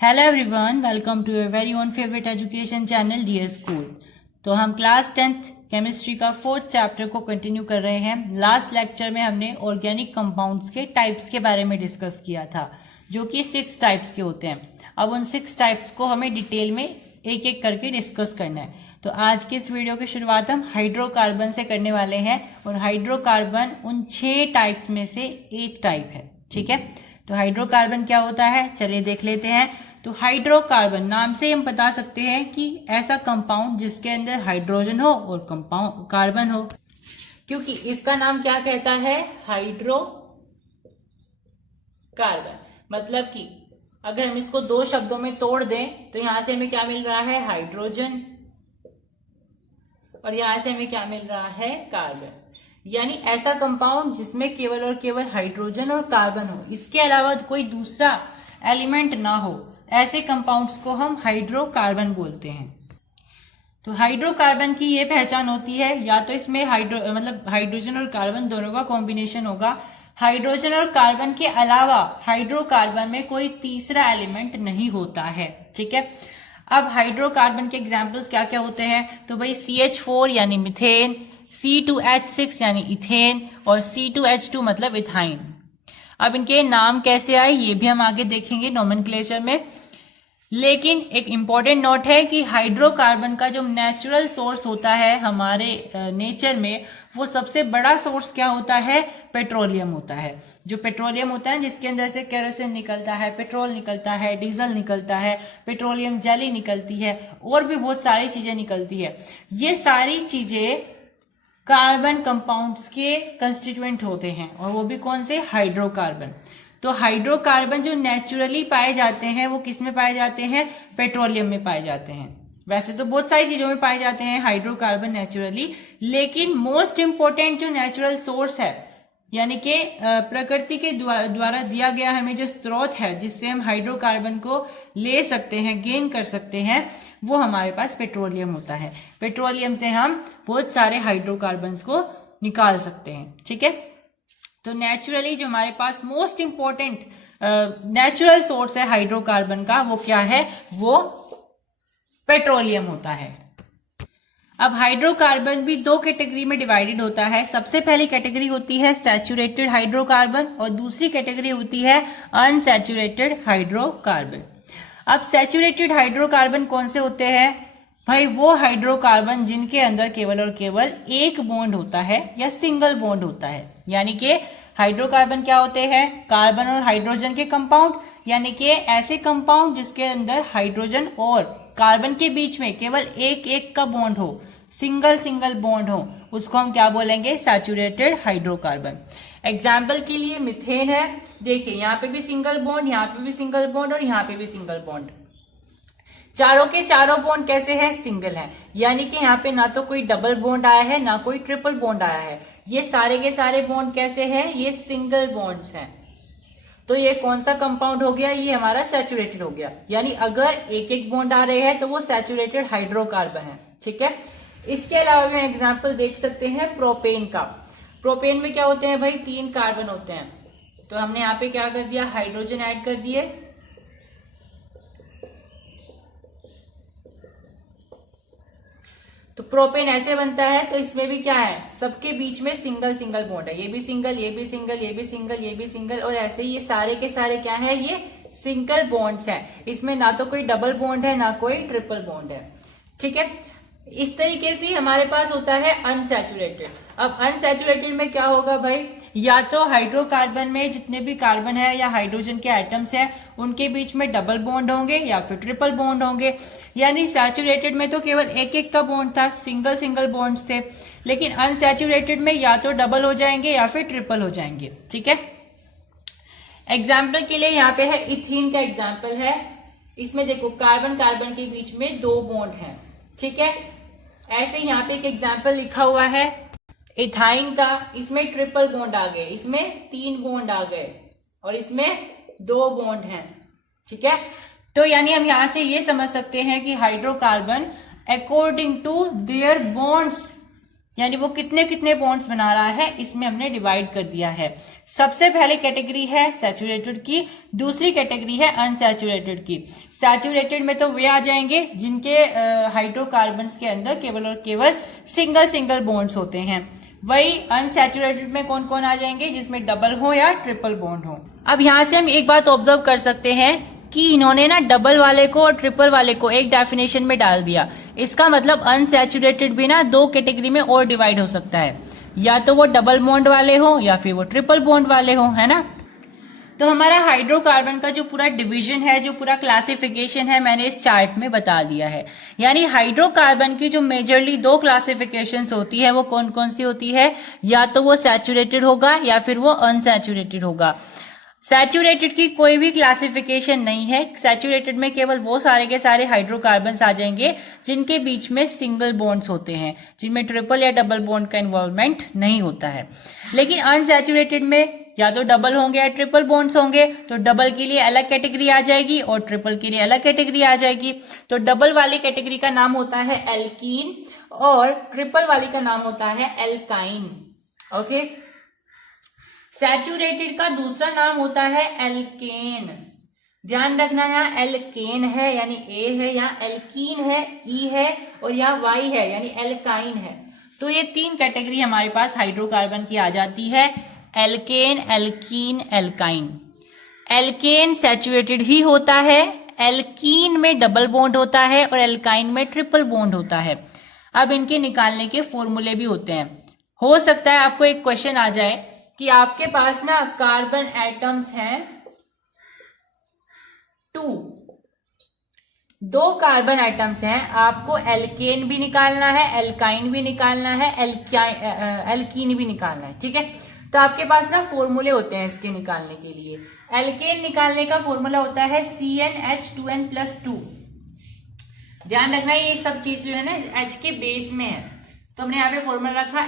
Hello everyone, welcome to your very own favourite education channel dear school. तो हम class 10th chemistry का 4th chapter को continue कर रहे हैं। लास्ट लेक्चर में हमने ऑर्गेनिक कंपाउंड्स के टाइप्स के बारे में डिस्कस किया था, जो कि 6 टाइप्स के होते हैं। अब उन 6 टाइप्स को हमें डिटेल में एक एक करके डिस्कस करना है। तो आज के इस वीडियो की शुरुआत हम हाइड्रोकार्बन से करने वाले हैं, और हाइड्रोकार्बन उन 6 टाइप्स में से एक टाइप है। ठीक है, तो हाइड्रोकार्बन क्या होता है, चलिए देख लेते हैं। तो हाइड्रोकार्बन नाम से हम बता सकते हैं कि ऐसा कंपाउंड जिसके अंदर हाइड्रोजन हो और कंपाउंड कार्बन हो, क्योंकि इसका नाम क्या कहता है, हाइड्रोकार्बन। मतलब कि अगर हम इसको 2 शब्दों में तोड़ दें तो यहां से हमें क्या मिल रहा है, हाइड्रोजन, और यहां से हमें क्या मिल रहा है, कार्बन। यानी ऐसा कंपाउंड जिसमें केवल और केवल हाइड्रोजन और कार्बन हो, इसके अलावा कोई दूसरा एलिमेंट ना हो, ऐसे कंपाउंड्स को हम हाइड्रोकार्बन बोलते हैं। तो हाइड्रोकार्बन की ये पहचान होती है, या तो इसमें हाइड्रोजन और कार्बन दोनों का कॉम्बिनेशन होगा। हाइड्रोजन और कार्बन के अलावा हाइड्रोकार्बन में कोई तीसरा एलिमेंट नहीं होता है। ठीक है, अब हाइड्रोकार्बन के एग्जाम्पल्स क्या क्या होते हैं, तो भाई CH4 यानी मिथेन, C2H6 यानी इथेन, और C2H2 मतलब इथाइन। अब इनके नाम कैसे आए ये भी हम आगे देखेंगे नोमेनक्लेचर में। लेकिन एक इंपॉर्टेंट नोट है कि हाइड्रोकार्बन का जो नेचुरल सोर्स होता है हमारे नेचर में, वो सबसे बड़ा सोर्स क्या होता है, पेट्रोलियम होता है। जो पेट्रोलियम होता है जिसके अंदर से केरोसिन निकलता है, पेट्रोल निकलता है, डीजल निकलता है, पेट्रोलियम जेली निकलती है, और भी बहुत सारी चीजें निकलती है। ये सारी चीजें कार्बन कंपाउंड्स के कंस्टिट्यूएंट होते हैं, और वो भी कौन से, हाइड्रोकार्बन। तो हाइड्रोकार्बन जो नेचुरली पाए जाते हैं वो किस में पाए जाते हैं, पेट्रोलियम में पाए जाते हैं। वैसे तो बहुत सारी चीजों में पाए जाते हैं हाइड्रोकार्बन नेचुरली, लेकिन मोस्ट इंपोर्टेंट जो नेचुरल सोर्स है, यानी कि प्रकृति के द्वारा दिया गया हमें जो स्रोत है जिससे हम हाइड्रोकार्बन को ले सकते हैं, गेन कर सकते हैं, वो हमारे पास पेट्रोलियम होता है। पेट्रोलियम से हम बहुत सारे हाइड्रोकार्बन्स को निकाल सकते हैं। ठीक है, तो नेचुरली जो हमारे पास मोस्ट इंपॉर्टेंट नेचुरल सोर्स है हाइड्रोकार्बन का, वो क्या है, वो पेट्रोलियम होता है। अब हाइड्रोकार्बन भी 2 कैटेगरी में डिवाइडेड होता है। सबसे पहली कैटेगरी होती है सैचुरेटेड हाइड्रोकार्बन, और दूसरी कैटेगरी होती है अनसैचुरेटेड हाइड्रोकार्बन। अब सैचुरेटेड हाइड्रोकार्बन कौन से होते हैं, भाई वो हाइड्रोकार्बन जिनके अंदर केवल और केवल एक बॉन्ड होता है या सिंगल बॉन्ड होता है। यानी कि हाइड्रोकार्बन क्या होते हैं, कार्बन और हाइड्रोजन के कंपाउंड, यानी कि ऐसे कंपाउंड जिसके अंदर हाइड्रोजन और कार्बन के बीच में केवल एक एक का बॉन्ड हो, सिंगल बॉन्ड हो, उसको हम क्या बोलेंगे, सैचुरेटेड हाइड्रोकार्बन। एग्जाम्पल के लिए मिथेन है, देखिए यहाँ पे भी सिंगल बॉन्ड, यहाँ पे भी सिंगल बॉन्ड, और यहाँ पे भी सिंगल बॉन्ड। चारों के चारों बॉन्ड कैसे हैं, सिंगल हैं। यानी कि यहाँ पे ना तो कोई डबल बॉन्ड आया है, ना कोई ट्रिपल बॉन्ड आया है। ये सारे के सारे बॉन्ड कैसे हैं, ये सिंगल बॉन्ड्स हैं। तो ये कौन सा कंपाउंड हो गया, ये हमारा सैचुरेटेड हो गया। यानी अगर एक एक बॉन्ड आ रहे हैं तो वो सैचुरेटेड हाइड्रोकार्बन है। ठीक है, इसके अलावा में एग्जाम्पल देख सकते हैं प्रोपेन का। प्रोपेन में क्या होते हैं भाई, 3 कार्बन होते हैं। तो हमने यहाँ पे क्या कर दिया, हाइड्रोजन ऐड कर दिए। तो प्रोपेन ऐसे बनता है, तो इसमें भी क्या है, सबके बीच में सिंगल बॉन्ड है। ये भी सिंगल, ये भी सिंगल, ये भी सिंगल, ये भी सिंगल, और ऐसे ही ये सारे के सारे क्या है, ये सिंगल बॉन्ड्स हैं। इसमें ना तो कोई डबल बॉन्ड है, ना कोई ट्रिपल बॉन्ड है। ठीक है, इस तरीके से हमारे पास होता है अनसैचुरेटेड। अब अनसैचुरेटेड में क्या होगा भाई, या तो हाइड्रोकार्बन में जितने भी कार्बन है या हाइड्रोजन के एटम्स हैं उनके बीच में डबल बॉन्ड होंगे या फिर ट्रिपल बॉन्ड होंगे। यानी सैचुरेटेड में तो केवल एक एक का बॉन्ड था, सिंगल बॉन्ड्स थे, लेकिन अनसैचुरेटेड में या तो डबल हो जाएंगे या फिर ट्रिपल हो जाएंगे। ठीक है, एग्जाम्पल के लिए यहाँ पे है इथीन का एग्जाम्पल है। इसमें देखो कार्बन कार्बन के बीच में 2 बॉन्ड है। ठीक है, ऐसे यहाँ पे एक एग्जाम्पल लिखा हुआ है इथाइन का, इसमें ट्रिपल बॉन्ड आ गए, इसमें 3 बॉन्ड आ गए, और इसमें 2 बॉन्ड हैं। ठीक है, तो यानी हम यहां से ये समझ सकते हैं कि hydrocarbon according to their bonds यानी वो कितने कितने बॉन्ड्स बना रहा है इसमें हमने डिवाइड कर दिया है। सबसे पहले कैटेगरी है सैचुरेटेड की, दूसरी कैटेगरी है अनसैचुरेटेड की। सैचुरेटेड में तो वे आ जाएंगे जिनके हाइड्रोकार्बन्स के अंदर केवल और केवल सिंगल सिंगल बॉन्ड्स होते हैं। वही अनसैचुरेटेड में कौन कौन आ जाएंगे, जिसमें डबल हो या ट्रिपल बॉन्ड हो। अब यहां से हम एक बात ऑब्जर्व कर सकते हैं कि इन्होंने ना डबल वाले को और ट्रिपल वाले को एक डेफिनेशन में डाल दिया। इसका मतलब अनसैचुरेटेड भी ना दो कैटेगरी में और डिवाइड हो सकता है, या तो वो डबल बॉन्ड वाले हो या फिर वो ट्रिपल बॉन्ड वाले हो, है ना। तो हमारा हाइड्रोकार्बन का जो पूरा डिवीजन है, जो पूरा क्लासिफिकेशन है, मैंने इस चार्ट में बता दिया है। यानी हाइड्रोकार्बन की जो मेजरली दो क्लासिफिकेशंस होती है वो कौन कौन सी होती है, या तो वो सैचुरेटेड होगा या फिर वो अनसैचुरेटेड होगा। सैचुरेटेड की कोई भी क्लासिफिकेशन नहीं है। सैचुरेटेड में केवल वो सारे के सारे हाइड्रोकार्बन्स आ जाएंगे जिनके बीच में सिंगल बॉन्ड्स होते हैं, जिनमें ट्रिपल या डबल बॉन्ड का इन्वॉल्वमेंट नहीं होता है। लेकिन अनसैचुरेटेड में या तो डबल होंगे या ट्रिपल बॉन्ड्स होंगे, तो डबल के लिए अलग कैटेगरी आ जाएगी और ट्रिपल के लिए अलग कैटेगरी आ जाएगी। तो डबल वाली कैटेगरी का नाम होता है एल्कीन और ट्रिपल वाली का नाम होता है एल्काइन। ओके, सैचुरेटेड का दूसरा नाम होता है एल्केन। ध्यान रखना, यहाँ एल्केन है यानी ए है, यहाँ एल्कीन है ई है, और यहाँ वाई है यानी एल्काइन है। तो ये तीन कैटेगरी हमारे पास हाइड्रोकार्बन की आ जाती है, alkane, alkene, alkyne. Alkane saturated ही होता है, एल्कीन में डबल बॉन्ड होता है और एल्काइन में ट्रिपल बॉन्ड होता है। अब इनके निकालने के फॉर्मूले भी होते हैं। हो सकता है आपको एक क्वेश्चन आ जाए कि आपके पास ना कार्बन एटम्स हैं 2, दो कार्बन एटम्स हैं, आपको एल्केन भी निकालना है, एल्काइन भी निकालना है, एल्कीन भी निकालना है, ठीक है। तो आपके पास ना फॉर्मूले होते हैं इसके निकालने के लिए। एल्केन निकालने का फॉर्मूला होता है CnH2n+2। ध्यान रखना ये सब चीज जो है ना H के बेस में है, तो हमने यहाँ पे फॉर्मूला रखा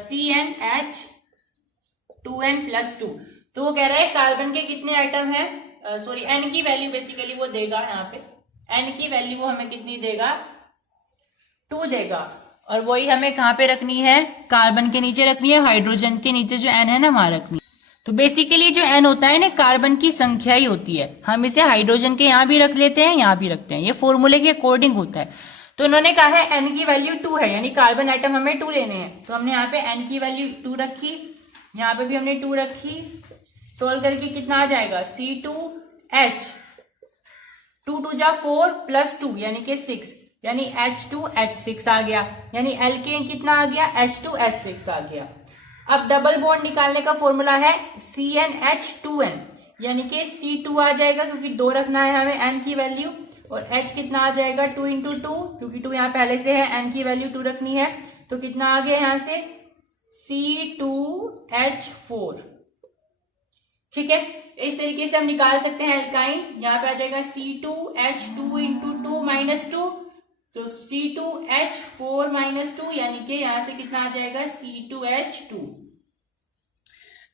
CnH2n+2। तो वो कह रहा है कार्बन के कितने एटम है, सॉरी N की वैल्यू बेसिकली वो देगा, यहाँ पे N की वैल्यू वो हमें कितनी देगा, 2 देगा। और वही हमें कहाँ पे रखनी है, कार्बन के नीचे रखनी है, हाइड्रोजन के नीचे जो N है ना वहां रखनी है। तो बेसिकली जो N होता है ना कार्बन की संख्या ही होती है। हम इसे हाइड्रोजन के यहाँ भी रख लेते हैं, यहाँ भी रखते हैं, ये फॉर्मूले के अकॉर्डिंग होता है। तो इन्होंने कहा है N की वैल्यू 2 है, यानी कार्बन आइटम हमें 2 लेने हैं। तो हमने यहाँ पे N की वैल्यू 2 रखी, यहाँ पे भी हमने 2 रखी। सोल्व करके कितना आ जाएगा, C2H, 2 2 जा 4 प्लस 2 यानी कि 6, यानी H2H6 आ गया। यानी एल्केन कितना आ गया, H2H6 आ गया। अब डबल बॉन्ड निकालने का फॉर्मूला है CnH2n, यानी कि C2 आ जाएगा क्योंकि 2 रखना है हमें N की वैल्यू, और H कितना आ जाएगा 2 × 2, क्योंकि 2 यहाँ पहले से है, N की वैल्यू 2 रखनी है, तो कितना आ गया यहाँ से C2H4। ठीक है, इस तरीके से हम निकाल सकते हैं एल्काइन। यहाँ पे आ जाएगा C2H2 × 2 - 2, तो C2H4 - 2, यानी कि यहां से कितना आ जाएगा C2H2।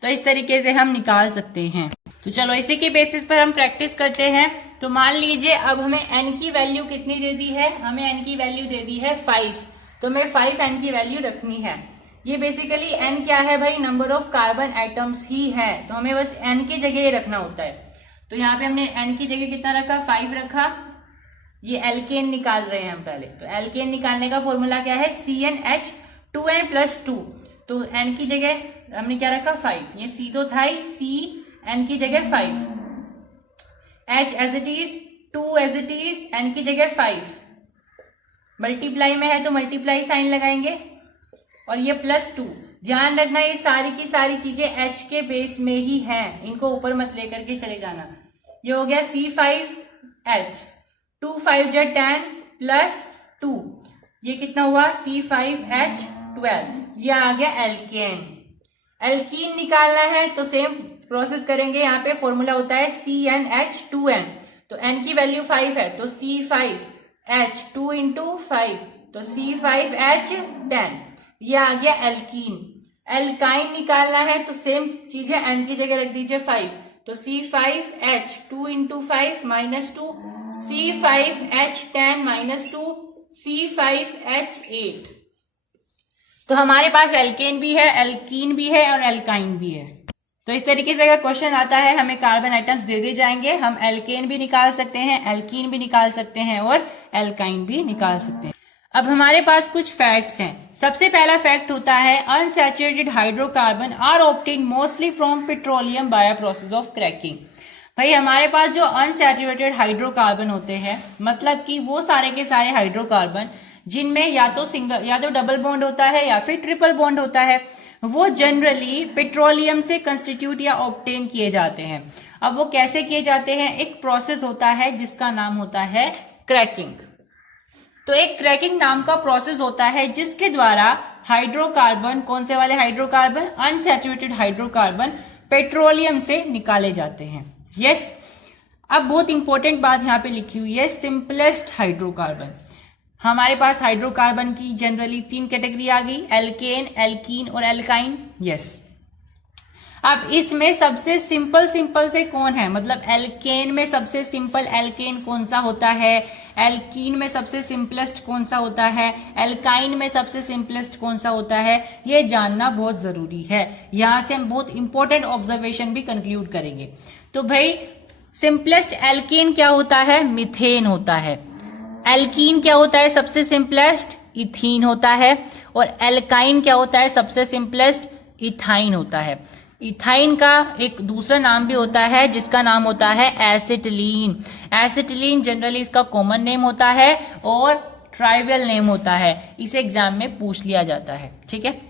तो इस तरीके से हम निकाल सकते हैं। तो चलो इसी के बेसिस पर हम प्रैक्टिस करते हैं। तो मान लीजिए अब हमें N की वैल्यू कितनी दे दी है, हमें N की वैल्यू दे दी है 5, तो हमें 5 N की वैल्यू रखनी है। ये बेसिकली N क्या है भाई, नंबर ऑफ कार्बन एटम्स ही है, तो हमें बस N की जगह ही रखना होता है। तो यहाँ पे हमने N की जगह कितना रखा, 5 रखा। ये एल्केन निकाल रहे हैं हम पहले, तो एल्केन निकालने का फॉर्मूला क्या है, CnH2n+2। तो N की जगह हमने क्या रखा, 5, ये C तो था ही, C N की जगह 5, H as it is, 2 as it is, N की जगह 5, मल्टीप्लाई में है तो मल्टीप्लाई साइन लगाएंगे, और ये +2। ध्यान रखना ये सारी की सारी चीजें H के बेस में ही हैं, इनको ऊपर मत लेकर के चले जाना। ये हो गया C5H, 2 5 × 10 +2, ये कितना हुआ C5H12, ये आ गया एल्केन। एल्कीन निकालना है तो सेम प्रोसेस करेंगे, यहाँ पे फॉर्मूला होता है CnH2n, तो N की वैल्यू 5 है तो C5H2 × 5, तो C5H10, ये आ गया एल्कीन। एल्काइन निकालना है तो सेम चीज है, N की जगह रख दीजिए 5, तो C5H2 × 5 - 2, C5H10 - 2, C5H8। तो हमारे पास एल्केन भी है, एल्कीन भी है और एल्काइन भी है। तो इस तरीके से अगर क्वेश्चन आता है, हमें कार्बन आइटम्स दे दिए जाएंगे, हम एल्केन भी निकाल सकते हैं, एल्कीन भी निकाल सकते हैं और एल्काइन भी निकाल सकते हैं। अब हमारे पास कुछ फैक्ट्स हैं। सबसे पहला फैक्ट होता है unsaturated hydrocarbon are obtained mostly from petroleum by process of cracking. भाई हमारे पास जो अनसैचुरेटेड हाइड्रोकार्बन होते हैं, मतलब कि वो सारे के सारे हाइड्रोकार्बन जिनमें या तो डबल बॉन्ड होता है या फिर ट्रिपल बॉन्ड होता है, वो जनरली पेट्रोलियम से कंस्टिट्यूट या ऑब्टेन किए जाते हैं। अब वो कैसे किए जाते हैं? एक प्रोसेस होता है जिसका नाम होता है क्रैकिंग। तो एक क्रैकिंग नाम का प्रोसेस होता है जिसके द्वारा हाइड्रोकार्बन, कौन से वाले हाइड्रोकार्बन? अनसैचुरेटेड हाइड्रोकार्बन पेट्रोलियम से निकाले जाते हैं। यस। अब बहुत इंपॉर्टेंट बात यहाँ पे लिखी हुई है, सिंपलेस्ट हाइड्रोकार्बन। हमारे पास हाइड्रोकार्बन की जनरली 3 कैटेगरी आ गई, एल्केन, एल्कीन और एल्काइन। यस। अब इसमें सबसे सिंपल से कौन है? मतलब एल्केन में सबसे सिंपल एल्केन कौन सा होता है, एल्कीन में सबसे सिंपलेस्ट कौन सा होता है, एल्काइन में सबसे सिंपलेस्ट कौन सा होता है, ये जानना बहुत जरूरी है। यहां से हम बहुत इंपॉर्टेंट ऑब्जर्वेशन भी कंक्लूड करेंगे। तो भाई सिंपलेस्ट एल्केन क्या होता है? मीथेन होता है। एल्कीन क्या होता है सबसे सिंपलेस्ट? इथीन होता है। और एल्काइन क्या होता है सबसे सिंपलेस्ट? इथाइन होता है। इथाइन का एक दूसरा नाम भी होता है जिसका नाम होता है एसिटिलीन। एसिटिलीन जनरली इसका कॉमन नेम होता है और ट्राइवियल नेम होता है। इसे एग्जाम में पूछ लिया जाता है। ठीक है।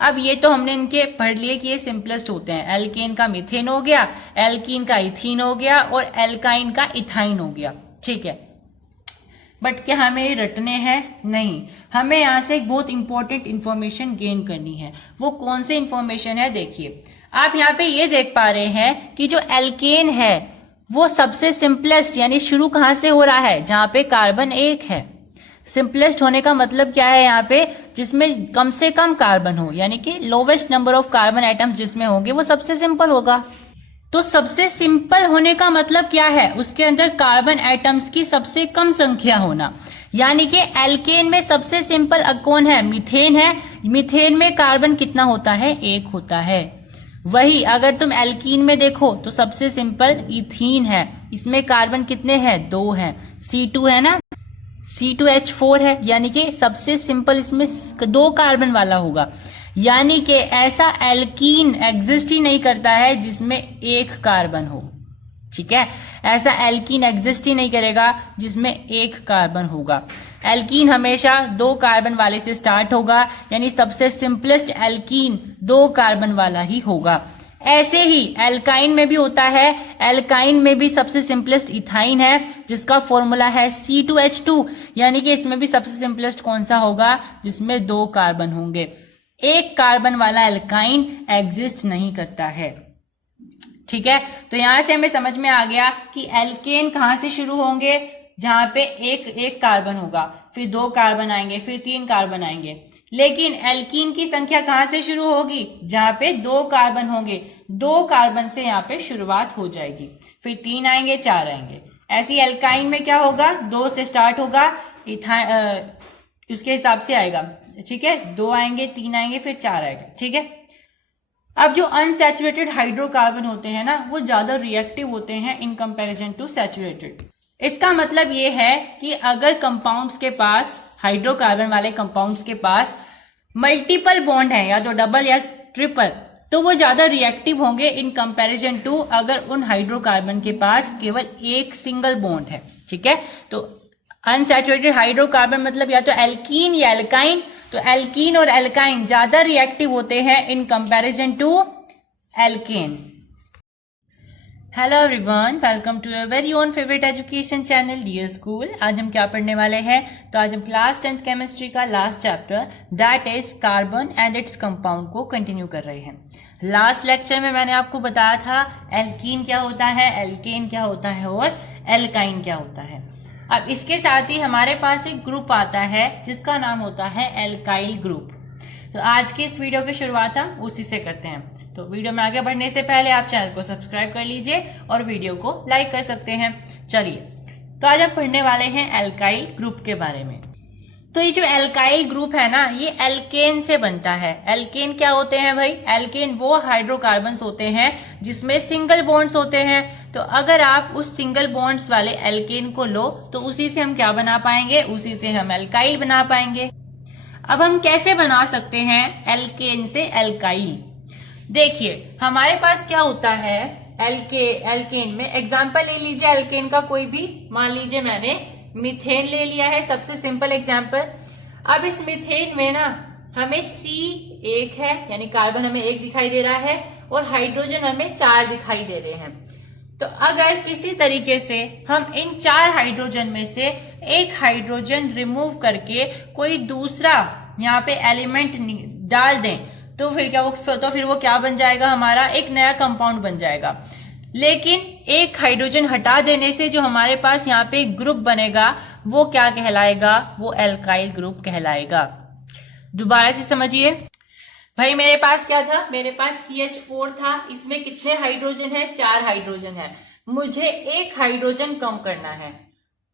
अब ये तो हमने इनके पढ़ लिए कि ये सिंपलेस्ट होते हैं। एल्केन का मीथेन हो गया, एल्कीन का इथीन हो गया और एल्काइन का इथाइन हो गया। ठीक है। बट क्या हमें रटने हैं? नहीं, हमें यहां से एक बहुत इंपॉर्टेंट इंफॉर्मेशन गेन करनी है। वो कौन सी इंफॉर्मेशन है? देखिए, आप यहाँ पे ये देख पा रहे हैं कि जो एल्केन है वो सबसे सिंपलेस्ट, यानी शुरू कहां से हो रहा है? जहां पे कार्बन 1 है। सिंपलेस्ट होने का मतलब क्या है? यहाँ पे जिसमें कम से कम कार्बन हो, यानी कि lowest number of carbon atoms जिसमें होंगे वो सबसे सिंपल होगा। तो सबसे सिंपल होने का मतलब क्या है? उसके अंदर कार्बन एटम्स की सबसे कम संख्या होना। यानी कि एल्केन में सबसे सिंपल कौन है? मीथेन है। मीथेन में कार्बन कितना होता है? 1 होता है। वही अगर तुम एल्कीन में देखो तो सबसे सिंपल इथीन है। इसमें कार्बन कितने हैं? 2 हैं। C2 है ना, C2H4 है, यानी कि सबसे सिंपल इसमें 2 कार्बन वाला होगा। यानी कि ऐसा एल्कीन एग्जिस्ट ही नहीं करता है जिसमें 1 कार्बन हो। ठीक है, ऐसा एल्कीन एग्जिस्ट ही नहीं करेगा जिसमें 1 कार्बन होगा। एल्कीन हमेशा 2 कार्बन वाले से स्टार्ट होगा, यानी सबसे सिंपलेस्ट एल्कीन 2 कार्बन वाला ही होगा। ऐसे ही एल्काइन में भी होता है। एल्काइन में भी सबसे सिंपलेस्ट इथाइन है जिसका फॉर्मूला है C2H2, यानी कि इसमें भी सबसे सिंपलेस्ट कौन सा होगा? जिसमें 2 कार्बन होंगे। 1 कार्बन वाला एल्काइन एग्जिस्ट नहीं करता है। ठीक है, तो यहां से हमें समझ में आ गया कि एल्केन कहां से शुरू होंगे? जहां पे एक कार्बन होगा, फिर 2 कार्बन आएंगे, फिर 3 कार्बन आएंगे। लेकिन एल्कीन की संख्या कहां से शुरू होगी? जहां पे 2 कार्बन होंगे। 2 कार्बन से यहाँ पे शुरुआत हो जाएगी, फिर 3 आएंगे, 4 आएंगे। ऐसी एल्काइन में क्या होगा? 2 से स्टार्ट होगा, उसके हिसाब से आएगा। ठीक है, 2 आएंगे, 3 आएंगे, फिर 4 आएगा। ठीक है। अब जो अनसैचुरेटेड हाइड्रोकार्बन होते हैं ना, वो ज्यादा रिएक्टिव होते हैं इन कंपैरिजन टू सैचुरेटेड। इसका मतलब ये है कि अगर कंपाउंड्स के पास, हाइड्रोकार्बन वाले कंपाउंड्स के पास मल्टीपल बॉन्ड है, या तो डबल या ट्रिपल, तो वो ज्यादा रिएक्टिव होंगे इन कंपैरिजन टू अगर उन हाइड्रोकार्बन के पास केवल 1 सिंगल बॉन्ड है। ठीक है, तो अनसैचुरेटेड हाइड्रोकार्बन मतलब या तो एल्कीन या एल्काइन। तो एल्कीन और एल्काइन ज्यादा रिएक्टिव होते हैं in comparison to alkane. Hello everyone, welcome to your very own favourite education channel dear school. आज हम क्या पढ़ने वाले हैं? तो आज हम क्लास 10th केमिस्ट्री का last chapter that is carbon and its compound को कंटिन्यू कर रहे हैं। लास्ट लेक्चर में मैंने आपको बताया था एल्कीन क्या होता है, एल्केन क्या होता है और एल्काइन क्या होता है। अब इसके साथ ही हमारे पास एक ग्रुप आता है जिसका नाम होता है एल्काइल ग्रुप। तो आज की इस वीडियो की शुरुआत हम उसी से करते हैं। तो वीडियो में आगे बढ़ने से पहले आप चैनल को सब्सक्राइब कर लीजिए और वीडियो को लाइक कर सकते हैं। चलिए, तो आज हम पढ़ने वाले हैं एल्काइल ग्रुप के बारे में। तो ये जो एल्काइल ग्रुप है ना, ये एल्केन से बनता है। एल्केन क्या होते हैं भाई? एल्केन वो हाइड्रोकार्बन्स होते हैं जिसमें सिंगल बॉन्ड्स होते हैं। तो अगर आप उस सिंगल बॉन्ड्स वाले एल्केन को लो तो उसी से हम क्या बना पाएंगे? उसी से हम एल्काइल बना पाएंगे। अब हम कैसे बना सकते हैं एल्केन से एल्काइल? देखिए हमारे पास क्या होता है एल्केन में, एग्जाम्पल ले लीजिए एल्केन का कोई भी, मान लीजिए मैंने मीथेन ले लिया है, सबसे सिंपल एग्जाम्पल। अब इस मीथेन में ना हमें C1 है, यानी कार्बन हमें 1 दिखाई दे रहा है और हाइड्रोजन हमें 4 दिखाई दे रहे हैं। तो अगर किसी तरीके से हम इन 4 हाइड्रोजन में से एक हाइड्रोजन रिमूव करके कोई दूसरा यहाँ पे एलिमेंट डाल दें तो फिर वो क्या बन जाएगा? हमारा एक नया कंपाउंड बन जाएगा। लेकिन एक हाइड्रोजन हटा देने से जो हमारे पास यहाँ पे एक ग्रुप बनेगा वो क्या कहलाएगा? वो एल्काइल ग्रुप कहलाएगा। दोबारा से समझिए भाई, मेरे पास क्या था? मेरे पास CH4 था, इसमें कितने हाइड्रोजन है? 4 हाइड्रोजन है। मुझे एक हाइड्रोजन कम करना है।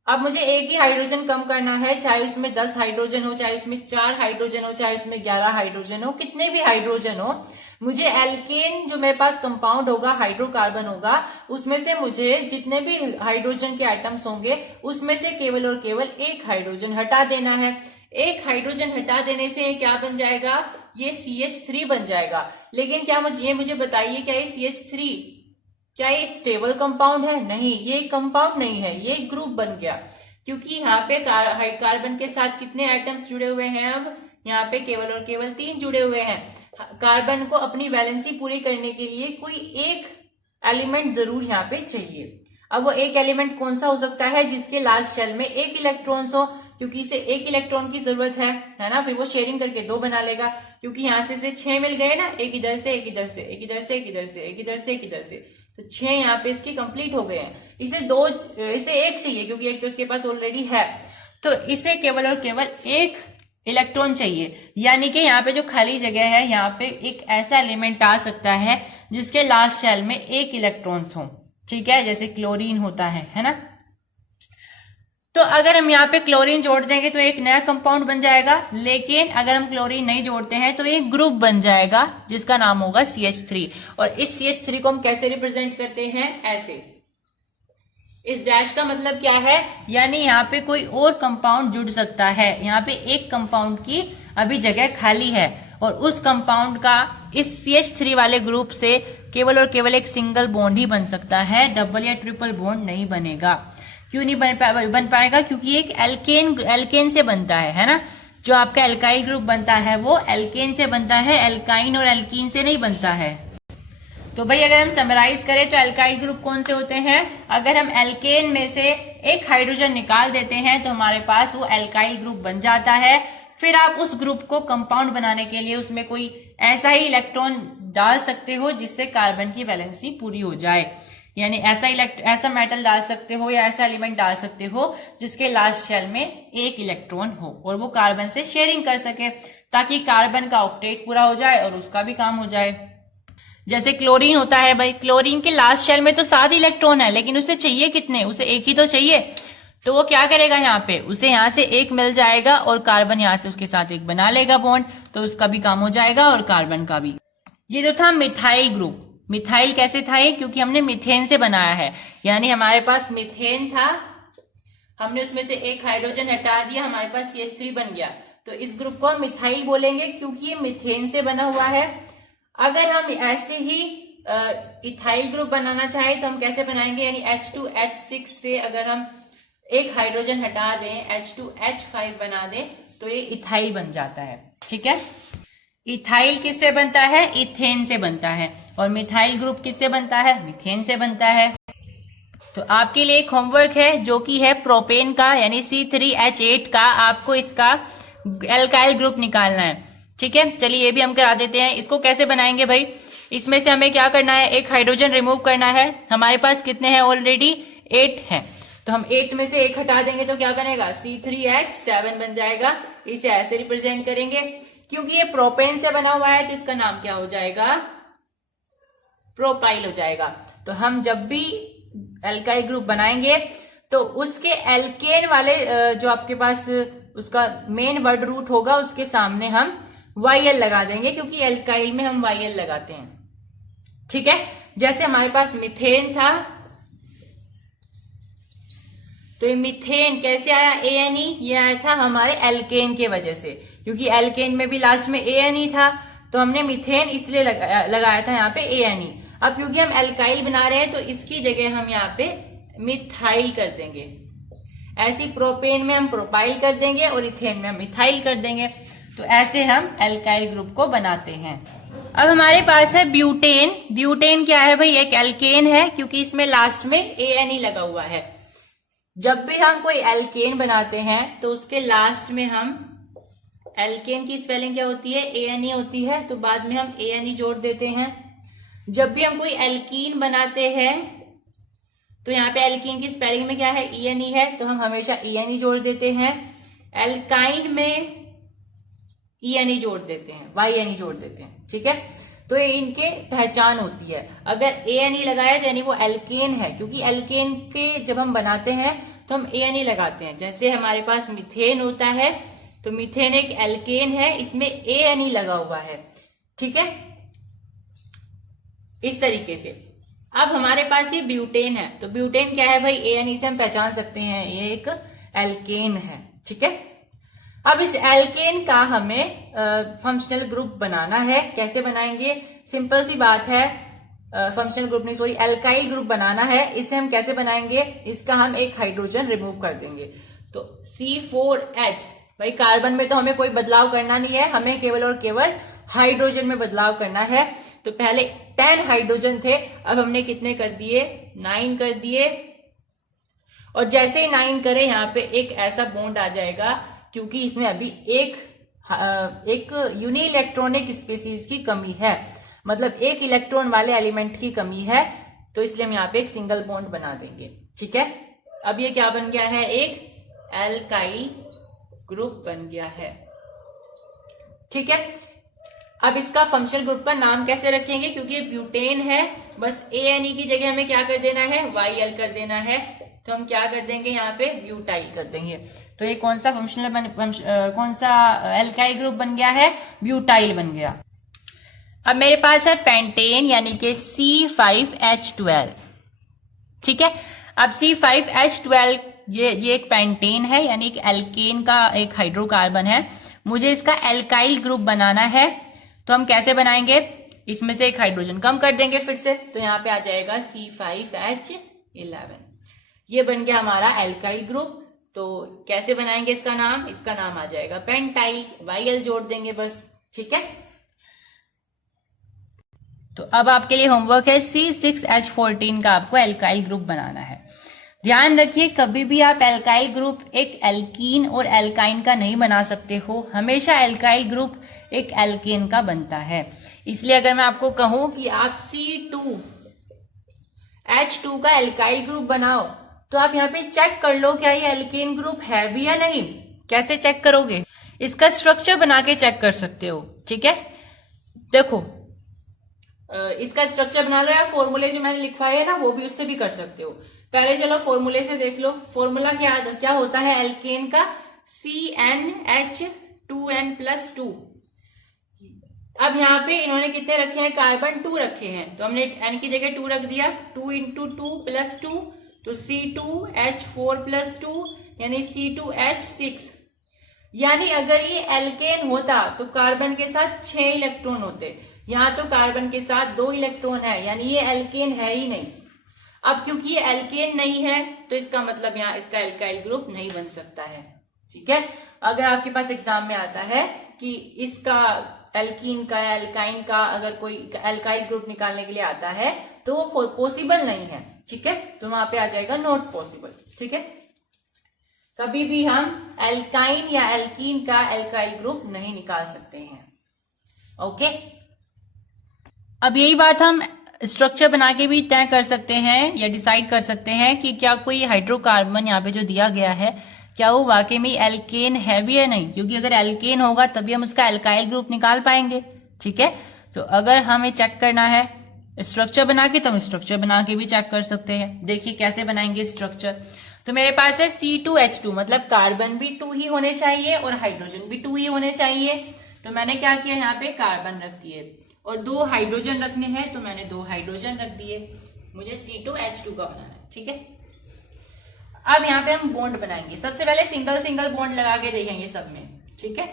अब मुझे एक ही हाइड्रोजन कम करना है, चाहे उसमें 10 हाइड्रोजन हो, चाहे उसमें 4 हाइड्रोजन हो, चाहे उसमें 11 हाइड्रोजन हो, कितने भी हाइड्रोजन हो, मुझे एल्केन जो मेरे पास कंपाउंड होगा, हाइड्रोकार्बन होगा, उसमें से मुझे जितने भी हाइड्रोजन के एटम्स होंगे उसमें से केवल और केवल एक हाइड्रोजन हटा देना है। एक हाइड्रोजन हटा देने से क्या बन जाएगा? ये CH3 बन जाएगा। लेकिन क्या मुझे बताइए, क्या ये CH3 क्या ये स्टेबल कंपाउंड है? नहीं, ये कंपाउंड नहीं है, ये ग्रुप बन गया। क्योंकि यहाँ पे कार्बन के साथ कितने एटम्स जुड़े हुए हैं? अब यहाँ पे केवल और केवल 3 जुड़े हुए हैं। कार्बन को अपनी वैलेंसी पूरी करने के लिए कोई एक एलिमेंट जरूर यहाँ पे चाहिए। अब वो एक एलिमेंट कौन सा हो सकता है? जिसके लास्ट शेल में 1 इलेक्ट्रॉन्स हो, क्योंकि इसे 1 इलेक्ट्रॉन की जरूरत है ना। फिर वो शेयरिंग करके 2 बना लेगा, क्योंकि यहाँ से 6 मिल गए ना, एक इधर से, एक इधर से, एक इधर से, एक इधर से, एक इधर से, एक इधर से, तो 6 यहाँ पे इसके कंप्लीट हो गए हैं। इसे 1 चाहिए क्योंकि एक तो इसके पास ऑलरेडी है, तो इसे केवल और केवल 1 इलेक्ट्रॉन चाहिए। यानी कि यहाँ पे जो खाली जगह है, यहाँ पे एक ऐसा एलिमेंट आ सकता है जिसके लास्ट शेल में 1 इलेक्ट्रॉन्स हो, ठीक है, जैसे क्लोरीन होता है ना। तो अगर हम यहाँ पे क्लोरीन जोड़ देंगे तो एक नया कंपाउंड बन जाएगा। लेकिन अगर हम क्लोरीन नहीं जोड़ते हैं तो एक ग्रुप बन जाएगा जिसका नाम होगा CH3। और इस CH3 को हम कैसे रिप्रेजेंट करते हैं? ऐसे। इस डैश का मतलब क्या है? यानी यहाँ पे कोई और कंपाउंड जुड़ सकता है। यहाँ पे एक कंपाउंड की अभी जगह खाली है और उस कंपाउंड का इस CH3 वाले ग्रुप से केवल और केवल एक सिंगल बॉन्ड ही बन सकता है, डबल या ट्रिपल बॉन्ड नहीं बनेगा। क्यों नहीं बन पाएगा? क्योंकि एक एल्केन से बनता है ना। जो आपका एल्काइल ग्रुप बनता है वो एल्केन से बनता है, एल्काइन और एल्कीन से नहीं बनता है। तो भाई अगर हम समराइज करें तो एल्काइल ग्रुप कौन से होते हैं? अगर हम एल्केन में से एक हाइड्रोजन निकाल देते हैं तो हमारे पास वो एल्काइल ग्रुप बन जाता है। फिर आप उस ग्रुप को कंपाउंड बनाने के लिए उसमें कोई ऐसा ही इलेक्ट्रॉन डाल सकते हो जिससे कार्बन की वैलेंसी पूरी हो जाए। यानी ऐसा मेटल डाल सकते हो या ऐसा एलिमेंट डाल सकते हो जिसके लास्ट शेल में 1 इलेक्ट्रॉन हो और वो कार्बन से शेयरिंग कर सके, ताकि कार्बन का ऑक्टेट पूरा हो जाए और उसका भी काम हो जाए। जैसे क्लोरीन होता है भाई, क्लोरीन के लास्ट शेल में तो 7 इलेक्ट्रॉन है, लेकिन उसे चाहिए कितने? उसे 1 ही तो चाहिए। तो वो क्या करेगा? यहाँ पे उसे यहाँ से 1 मिल जाएगा और कार्बन यहाँ से उसके साथ 1 बना लेगा बॉन्ड, तो उसका भी काम हो जाएगा और कार्बन का भी। ये जो था मिथाइल ग्रुप। मिथाइल कैसे था ये? क्योंकि हमने मीथेन से बनाया है। यानी हमारे पास मीथेन था, हमने उसमें से 1 हाइड्रोजन हटा दिया, हमारे पास CH3 बन गया। तो इस ग्रुप को हम मिथाइल बोलेंगे क्योंकि ये मीथेन से बना हुआ है। अगर हम ऐसे ही इथाइल ग्रुप बनाना चाहें तो हम कैसे बनाएंगे? यानी H2H6 से अगर हम 1 हाइड्रोजन हटा दें, H2H5 बना दें, तो ये इथाइल बन जाता है। ठीक है। इथाइल किससे बनता है? इथेन से बनता है। और मिथाइल ग्रुप किससे बनता है? मीथेन से बनता है। तो आपके लिए एक होमवर्क है जो कि है प्रोपेन का, यानी C3H8 का। आपको इसका एल्काइल ग्रुप निकालना है। ठीक है, चलिए ये भी हम करा देते हैं। इसको कैसे बनाएंगे भाई? इसमें से हमें क्या करना है? 1 हाइड्रोजन रिमूव करना है। हमारे पास कितने हैं? ऑलरेडी 8 हैं। तो हम 8 में से 1 हटा देंगे तो क्या बनेगा? C3H7 बन जाएगा। इसे ऐसे रिप्रेजेंट करेंगे। क्योंकि ये प्रोपेन से बना हुआ है तो इसका नाम क्या हो जाएगा? प्रोपाइल हो जाएगा। तो हम जब भी एल्काइल ग्रुप बनाएंगे तो उसके एल्केन वाले जो आपके पास उसका मेन वर्ड रूट होगा उसके सामने हम YL लगा देंगे, क्योंकि एल्काइल में हम YL लगाते हैं। ठीक है, जैसे हमारे पास मीथेन था, तो ये मीथेन कैसे आया ANE, ये आया था हमारे एल्केन के वजह से, क्योंकि एल्केन में भी लास्ट में ANE था, तो हमने मीथेन इसलिए लगाया था यहाँ पे ANE। अब क्योंकि हम एल्काइल बना रहे हैं तो इसकी जगह हम यहाँ पे मिथाइल कर देंगे। ऐसी प्रोपेन में हम प्रोपाइल कर देंगे और इथेन में हम मिथाइल कर देंगे। तो ऐसे हम एल्काइल ग्रुप को बनाते हैं। अब हमारे पास है ब्यूटेन। ब्यूटेन क्या है भाई, एक एल्केन है, क्योंकि इसमें लास्ट में ANE लगा हुआ है। जब भी हम कोई एल्केन बनाते हैं तो उसके लास्ट में हम, एल्केन की स्पेलिंग क्या होती है, ANE होती है, तो बाद में हम ANE जोड़ देते हैं। जब भी हम कोई एल्कीन बनाते हैं तो यहाँ पे एल्कीन की स्पेलिंग में क्या है, ENE है, तो हम हमेशा ENE जोड़ देते हैं। एल्काइन में ENE जोड़ देते हैं, YNE जोड़ देते हैं। ठीक है, तो ये इनके पहचान होती है। अगर ANE लगाया तो यानी वो एल्केन है, क्योंकि एल्केन के जब हम बनाते हैं तो हम ANE लगाते हैं। जैसे हमारे पास मीथेन होता है, तो मीथेन एक एल्केन है, इसमें ANE लगा हुआ है। ठीक है, इस तरीके से। अब हमारे पास ये ब्यूटेन है, तो ब्यूटेन क्या है भाई, ANE से हम पहचान सकते हैं ये एक एल्केन है। ठीक है, अब इस एल्केन का हमें फंक्शनल ग्रुप बनाना है। कैसे बनाएंगे, सिंपल सी बात है। फंक्शनल ग्रुप नहीं, सॉरी, एल्काइल ग्रुप बनाना है। इसे हम कैसे बनाएंगे, इसका हम एक हाइड्रोजन रिमूव कर देंगे। तो C4H, भाई कार्बन में तो हमें कोई बदलाव करना नहीं है, हमें केवल और केवल हाइड्रोजन में बदलाव करना है। तो पहले 10 हाइड्रोजन थे, अब हमने कितने कर दिए, 9 कर दिए। और जैसे ही 9 करें, यहाँ पे एक ऐसा बॉन्ड आ जाएगा, क्योंकि इसमें अभी एक यूनिइलेक्ट्रॉनिक स्पीसीज की कमी है, मतलब एक इलेक्ट्रॉन वाले एलिमेंट की कमी है, तो इसलिए हम यहाँ पे एक सिंगल बॉन्ड बना देंगे। ठीक है, अब ये क्या बन गया है, एक एल्काइल ग्रुप बन गया है। ठीक है, अब इसका फंक्शनल ग्रुप का नाम कैसे रखेंगे, क्योंकि ये ब्यूटेन है, बस ANE की जगह हमें क्या कर देना है, YL कर देना है। तो हम क्या कर देंगे, यहाँ पे ब्यूटाइल कर देंगे। तो ये कौन सा कौन सा एल्काइल ग्रुप बन गया है, ब्यूटाइल बन गया। अब मेरे पास है पेंटेन, यानी कि C5H12। ठीक है, अब C5H12 ये एक पेंटेन है, यानी कि एल्केन का एक हाइड्रोकार्बन है। मुझे इसका एल्काइल ग्रुप बनाना है, तो हम कैसे बनाएंगे, इसमें से एक हाइड्रोजन कम कर देंगे फिर से, तो यहाँ पे आ जाएगा C5H11। ये बन गया हमारा एल्काइल ग्रुप। तो कैसे बनाएंगे इसका नाम आ जाएगा पेंटाइल, YL जोड़ देंगे बस। ठीक है, तो अब आपके लिए होमवर्क है, C6H14 का आपको एल्काइल ग्रुप बनाना है। ध्यान रखिए, कभी भी आप एल्काइल ग्रुप एक एल्कीन और एल्काइन का नहीं बना सकते हो, हमेशा एल्काइल ग्रुप एक एल्केन का बनता है। इसलिए अगर मैं आपको कहूं कि आप C2H2 का एल्काइल ग्रुप बनाओ, तो आप यहाँ पे चेक कर लो क्या ये एल्केन ग्रुप है भी या नहीं। कैसे चेक करोगे, इसका स्ट्रक्चर बना के चेक कर सकते हो। ठीक है, देखो इसका स्ट्रक्चर बना लो, या फॉर्मूले जो मैंने लिखवाए है ना, वो भी उससे भी कर सकते हो। पहले चलो फॉर्मूले से देख लो। फॉर्मूला क्या होता है एल्केन का, CnH2n+2। अब यहाँ पे इन्होंने कितने रखे हैं, कार्बन 2 रखे हैं, तो हमने n की जगह 2 रख दिया। 2 × 2 + 2, तो C2H4+2 यानी C2H6। यानी अगर ये एल्केन होता तो कार्बन के साथ 6 इलेक्ट्रॉन होते, यहाँ तो कार्बन के साथ 2 इलेक्ट्रॉन है, यानी ये एल्केन है ही नहीं। अब क्योंकि ये एल्केन नहीं है, तो इसका मतलब यहाँ इसका एल्काइल ग्रुप नहीं बन सकता है। ठीक है, अगर आपके पास एग्जाम में आता है कि इसका एल्कीन का या एल्काइन का अगर कोई एल्काइल ग्रुप निकालने के लिए आता है, तो वो पॉसिबल नहीं है। ठीक है, तो वहां पे आ जाएगा नॉट पॉसिबल। ठीक है, कभी भी हम एल्काइन या एल्कीन का एल्काइल ग्रुप नहीं निकाल सकते हैं। ओके, अब यही बात हम स्ट्रक्चर बना के भी तय कर सकते हैं या डिसाइड कर सकते हैं कि क्या कोई हाइड्रोकार्बन यहाँ पे जो दिया गया है, क्या वो वाकई में एल्केन है भी या नहीं, क्योंकि अगर एल्केन होगा तभी हम उसका एल्काइल ग्रुप निकाल पाएंगे। ठीक है, तो अगर हमें चेक करना है स्ट्रक्चर बना के, तो हम स्ट्रक्चर बना के भी चेक कर सकते हैं। देखिए कैसे बनाएंगे स्ट्रक्चर। तो मेरे पास है C2H2, मतलब कार्बन भी 2 ही होने चाहिए और हाइड्रोजन भी 2 ही होने चाहिए। तो मैंने क्या किया, यहाँ पे कार्बन रख दिए और 2 हाइड्रोजन रखने हैं, तो मैंने 2 हाइड्रोजन रख दिए। मुझे C2H2 का बनाना है, ठीक है। अब यहाँ पे हम बॉन्ड बनाएंगे। सबसे पहले सिंगल सिंगल बॉन्ड लगा के देखेंगे सब में, ठीक है।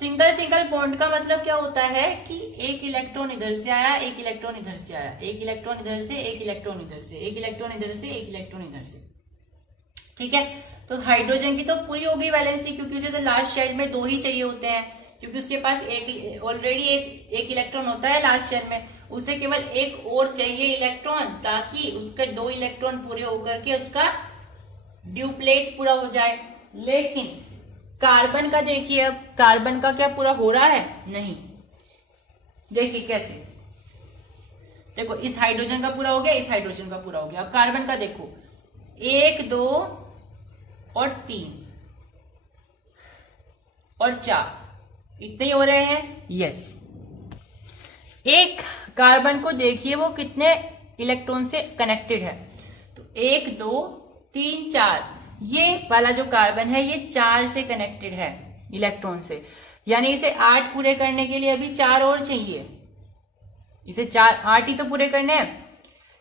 सिंगल सिंगल बॉन्ड का मतलब क्या होता है कि एक इलेक्ट्रॉन इधर से आया, एक इलेक्ट्रॉन इधर से आया, एक इलेक्ट्रॉन इधर से, एक इलेक्ट्रॉन इधर से, एक इलेक्ट्रॉन इधर से, एक इलेक्ट्रॉन इधर से, ठीक है। तो हाइड्रोजन की तो पूरी हो गई वैलेंसी, क्योंकि उसे तो लास्ट शेल में 2 ही चाहिए होते हैं, क्योंकि उसके पास ऑलरेडी एक इलेक्ट्रॉन होता है लास्ट शेल में। उसे केवल एक और चाहिए इलेक्ट्रॉन, ताकि उसके 2 इलेक्ट्रॉन पूरे होकर के उसका ड्यूप्लेट पूरा हो जाए। लेकिन कार्बन का देखिए, अब कार्बन का क्या पूरा हो रहा है? नहीं। देखिए कैसे, देखो इस हाइड्रोजन का पूरा हो गया, इस हाइड्रोजन का पूरा हो गया। अब कार्बन का देखो, 1 2 और 3 और 4, इतने ही हो रहे हैं। यस, एक कार्बन को देखिए वो कितने इलेक्ट्रॉन से कनेक्टेड है। तो 1 2 3 4, ये वाला जो कार्बन है ये 4 से कनेक्टेड है इलेक्ट्रॉन से, यानी इसे 8 पूरे करने के लिए अभी 4 और चाहिए। इसे 8 ही तो पूरे करने हैं।